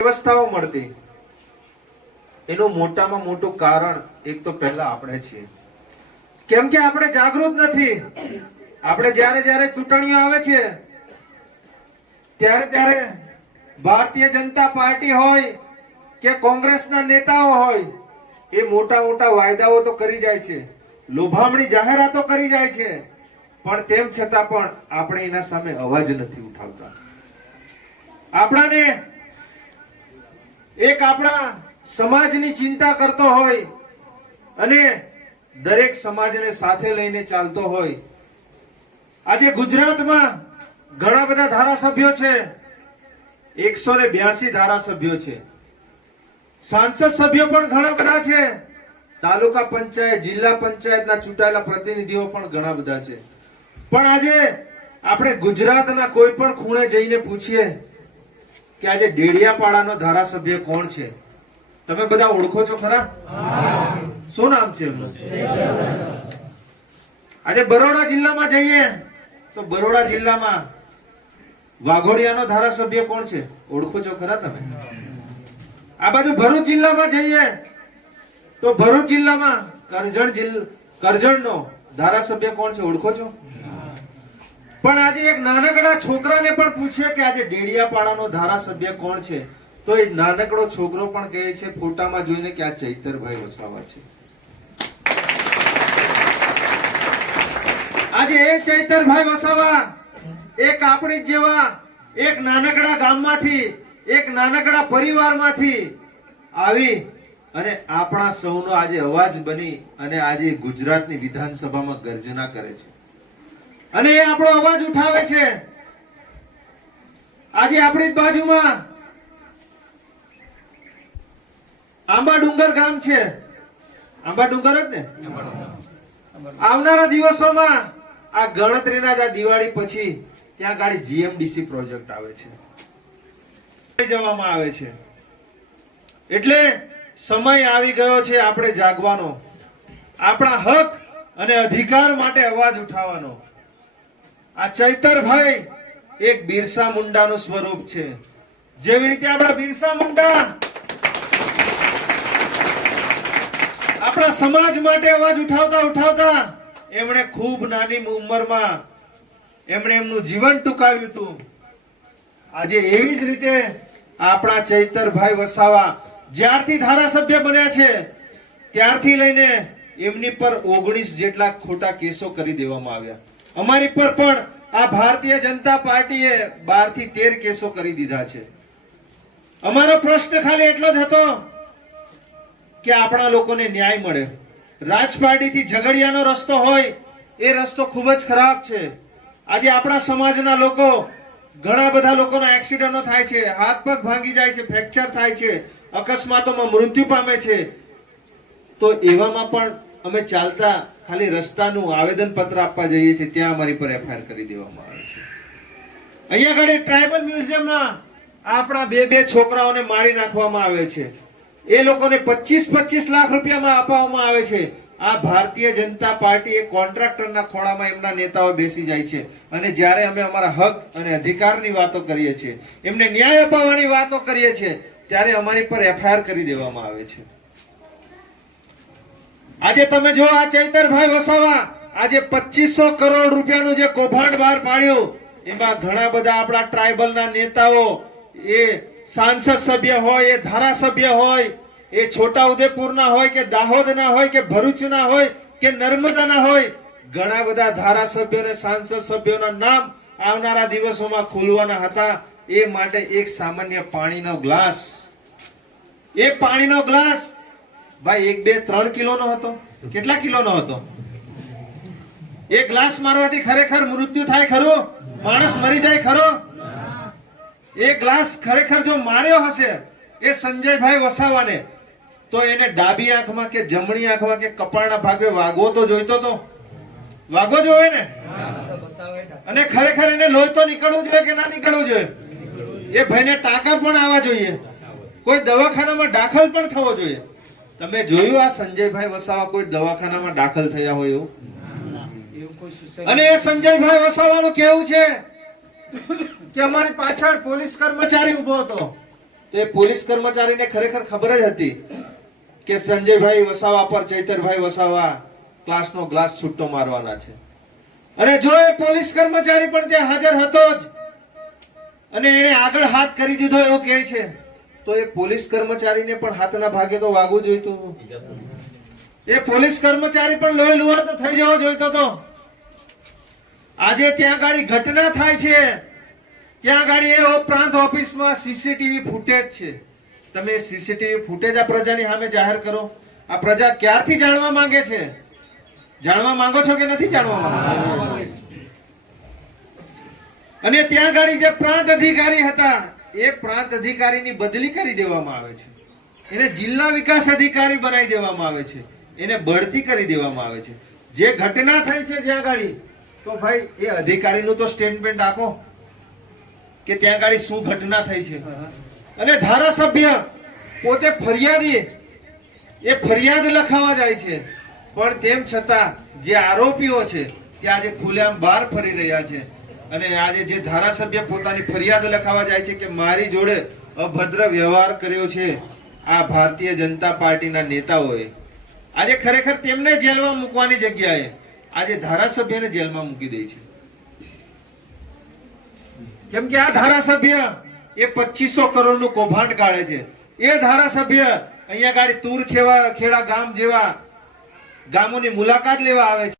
વ્યવસ્થાઓ મળતી એનું મોટામાં મોટું કારણ એક તો પહેલા આપણે છીએ, કેમ કે આપણે જાગૃત નથી. આપણે જ્યારે જ્યારે ચૂંટણીઓ આવે છે ત્યારે ભારતીય જનતા પાર્ટી હોય કે કોંગ્રેસના નેતાઓ હોય એ મોટા મોટા વાયદાઓ તો કરી જાય છે, લોભામણી જાહેરાતો કરી જાય છે, પણ તેમ છતાં પણ આપણે એના સામે અવાજ નથી ઉઠાવતા. આપણાને એક આપણા સમાજની ચિંતા કરતો હોય અને દરેક સમાજને સાથે લઈને ચાલતો હોય. આજે ગુજરાતમાં ઘણા બધા ધારાસભ્યો છે, 182 ધારાસભ્યો છે, સાંસદ સભ્યો પણ ઘણા બધા છે, તાલુકા પંચાયત જિલ્લા પંચાયતના ચૂંટાયેલા પ્રતિનિધિઓ પણ ઘણા બધા છે. પણ આજે આપણે ગુજરાતના કોઈ પણ ખૂણે જઈને પૂછીએ કે આજે ડેડિયાપાડાનો ધારાસભ્ય કોણ છે, તમે બધા ઓળખો છો ખરા? શું નામ છે એમનું? આજે બરોડા જિલ્લામાં જઈએ તો બરોડા જિલ્લામાં વાઘોડિયાનો ધારાસભ્ય કોણ છે, ઓળખો છો ખરા તમે? આ બાજુ ભરૂચ જિલ્લામાં જઈએ તો ભરૂચ જિલ્લામાં કરજણનો ધારાસભ્ય કોણ છે, ઓળખો છો? પણ આજે એક નાનકડા છોકરાને પણ પૂછીએ કે આજે ડેડિયાપાડાનો ધારાસભ્ય કોણ છે, તો એ નાનકડો છોકરો પણ કહે છે ફોટામાં જોઈને કે આ ચૈતરભાઈ વસાવા છે. આજે એ ચૈતરભાઈ વસાવા એક આપણી જેવા એક નાનકડા ગામમાંથી એક નાનકડા પરિવારમાંથી આવી અને આપણા સૌનો આજે અવાજ બની અને આજે ગુજરાતની વિધાનસભામાં ગર્જના કરે છે અને એ આપણો અવાજ ઉઠાવે છે. આજે આપણી બાજુમાં આંબા ડુંગર ગામ છે, આંબા ડુંગર જ ને. આવનારા દિવસોમાં આ ગણતરીના જ દિવાળી પછી ત્યાં ગાડી જીએમડીસી પ્રોજેક્ટ આવે છે, જવામાં આવે છે. એટલે સમય આવી ગયો છે આપણે જાગવાનો, આપણા હક અને અધિકાર માટે અવાજ ઉઠાવવાનો. આ ચૈતરભાઈ એક બિરસા મુંડાનું સ્વરૂપ છે. જેવી રીતે આપણા બિરસા મુંડા આપણા સમાજ માટે અવાજ ઉઠાવતા ઉઠાવતા એમણે ખૂબ નાની ઉંમરમાં એમણે એમનું જીવન ટૂંકાવ્યું હતું. આજે એવી જ રીતે આપણા ચૈતરભાઈ વસાવા જ્યારથી ધારાસભ્ય બન્યા છે ત્યારથી લઈને એમની પર 19 જેટલા ખોટા કેસો કરી દેવામાં આવ્યા. અમારી પર પણ આ ભારતીય જનતા પાર્ટીએ 12 થી 13 કેસો કરી દીધા છે. અમારો પ્રશ્ન ખાલી એટલો જ હતો કે આપણા લોકોને ન્યાય મળે. રાજપારડીથી ઝઘડિયાનો રસ્તો હોય એ રસ્તો ખૂબ જ ખરાબ છે. આજે આપણા સમાજના લોકો ઘણા બધા લોકોના એક્સિડન્ટો થાય છે, હાથ પગ ભાંગી જાય છે, ફ્રેક્ચર થાય છે, અકસ્માતોમાં મૃત્યુ પામે છે. તો એવામાં પણ અમે ચાલતા ખાલી રસ્તાનું આવેદન પત્ર આપવા જઈએ છીએ ત્યાં અમારી પર એફઆઈઆર કરી દેવામાં આવે છે. અહીંયા આગળ ટ્રાઇબલ મ્યુઝિયમમાં આપણા બે છોકરાઓને મારી નાખવામાં આવે છે. એ લોકોને 25 લાખ રૂપિયામાં આપવામાં આવે છે. આ ભારતીય જનતા પાર્ટી એ કોન્ટ્રાક્ટરના ખોળામાં એમના નેતાઓ બેસી જાય છે અને જ્યારે અમે અમારા હક અને અધિકારની વાતો કરીએ છીએ, એમને ન્યાય અપાવવાની વાતો કરીએ છીએ, ત્યારે અમારી પર એફઆઈઆર કરી દેવામાં આવે છે. આજે તમે જો આ ચૈતરભાઈ વસાવા આજે 2500 કરોડ રૂપિયાનું જે કૌભાંડ બહાર પાડ્યું, એમાં ઘણા બધા આપણા ટ્રાઇબલના નેતાઓ, એ સાંસદ સભ્ય હોય, એ ધારાસભ્ય હોય, એ છોટાઉદેપુરના હોય કે દાહોદના હોય કે ભરૂચના હોય કે નર્મદાના હોય, ઘણા બધા ધારાસભ્યો અને સાંસદ સભ્યોના નામ આવનારા દિવસોમાં ખુલવાના હતા. એ માટે એક સામાન્ય પાણીનો ગ્લાસ, એ પાણીનો ગ્લાસ ભાઈ 1, 2, 3 કિલોનો હતો, કેટલા કિલોનો હતો? એક ગ્લાસ મારવાથી ખરેખર મૃત્યુ થાય ખરું? માણસ મરી જાય ખરો? એ ગ્લાસ ખરેખર જો માર્યો હશે એ સંજયભાઈ વસાવાને, તો એને ડાબી આંખમાં કે જમણી આંખમાં કે કપાળના ભાગે વાગવો તો જોઈતો તો, વાગવો જોવે ને. અને ખરેખર એને લોહી તો નીકળવું જોઈએ કે ના નીકળવું જોઈએ? એ ભાઈને ટાંકા પણ આવવા જોઈએ, કોઈ દવાખાનામાં દાખલ પણ થવો જોઈએ. તમે જોયું આ સંજયભાઈ વસાવા કોઈ દવાખાનામાં દાખલ થયા હોય એવું? અને એ સંજયભાઈ વસાવાનું કેવું છે કે અમારી પાછળ પોલીસ કર્મચારી ઉભો હતો, તો એ પોલીસ કર્મચારીને ખરેખર ખબર જ હતી કે સંજયભાઈ વસાવા પર ચૈતરભાઈ વસાવા ક્લાસનો ગ્લાસ છૂટો મારવાના છે. અને જો એ પોલીસ કર્મચારી પણ ત્યાં હાજર હતો જ અને એને આગળ હાથ કરી દીધો એવું કહે છે, તો એ પોલીસ કર્મચારીને પણ હાથના ભાગે તો વાગવું જોઈતું. એ પોલીસ કર્મચારી પણ લોહી લુહાણ તો થઈ જવો જોઈતો હતો. આજે ત્યાં ગાડી ઘટના થાય છે, ત્યાં ગાડી એ પ્રાંત ઓફિસમાં સીસીટીવી ફૂટેજ છે. તમે સીસીટીવી ફૂટેજ આ પ્રજાની સામે જાહેર કરો. આ પ્રજા ક્યારથી જાણવા માંગે છે? જાણવા માંગો છો કે નથી જાણવા માંગો? અને ત્યાં ગાડી જે પ્રાંત અધિકારી હતા એ પ્રાંત અધિકારીની બદલી કરી દેવામાં આવે છે. એને જિલ્લા વિકાસ અધિકારી બનાવી દેવામાં આવે છે. એને બઢતી કરી દેવામાં આવે છે. જે ઘટના થઈ છે જ્યાં ગાડી, તો ભાઈ એ અધિકારીનું તો સ્ટેટમેન્ટ આપો કે ત્યાં ગાડી શું ઘટના થઈ છે. અને ધારાસભ્ય પોતે ફરિયાદી, એ ફરિયાદ લખાવા જાય છે, પણ તેમ છતાં જે આરોપીઓ છે તે આજે ખુલ્લેઆમ બહાર ફરી રહ્યા છે. અને આજે જે ધારાસભ્ય પોતાની ફરિયાદ લખાવા જાય છે કે મારી જોડે અભદ્ર વ્યવહાર કર્યો છે આ ભારતીય જનતા પાર્ટીના નેતાઓએ, આજે ખરેખર તેમને જેલમાં મૂકવાની જગ્યાએ આજે ધારાસભ્યને જેલમાં મૂકી દે છે. કેમ કે આ ધારાસભ્ય એ 2500 કરોડનું કૌભાંડ કાઢે છે. એ ધારાસભ્ય અહીંયા ગાડી તુર ખેડા ગામ જેવા ગામોની મુલાકાત લેવા આવે છે.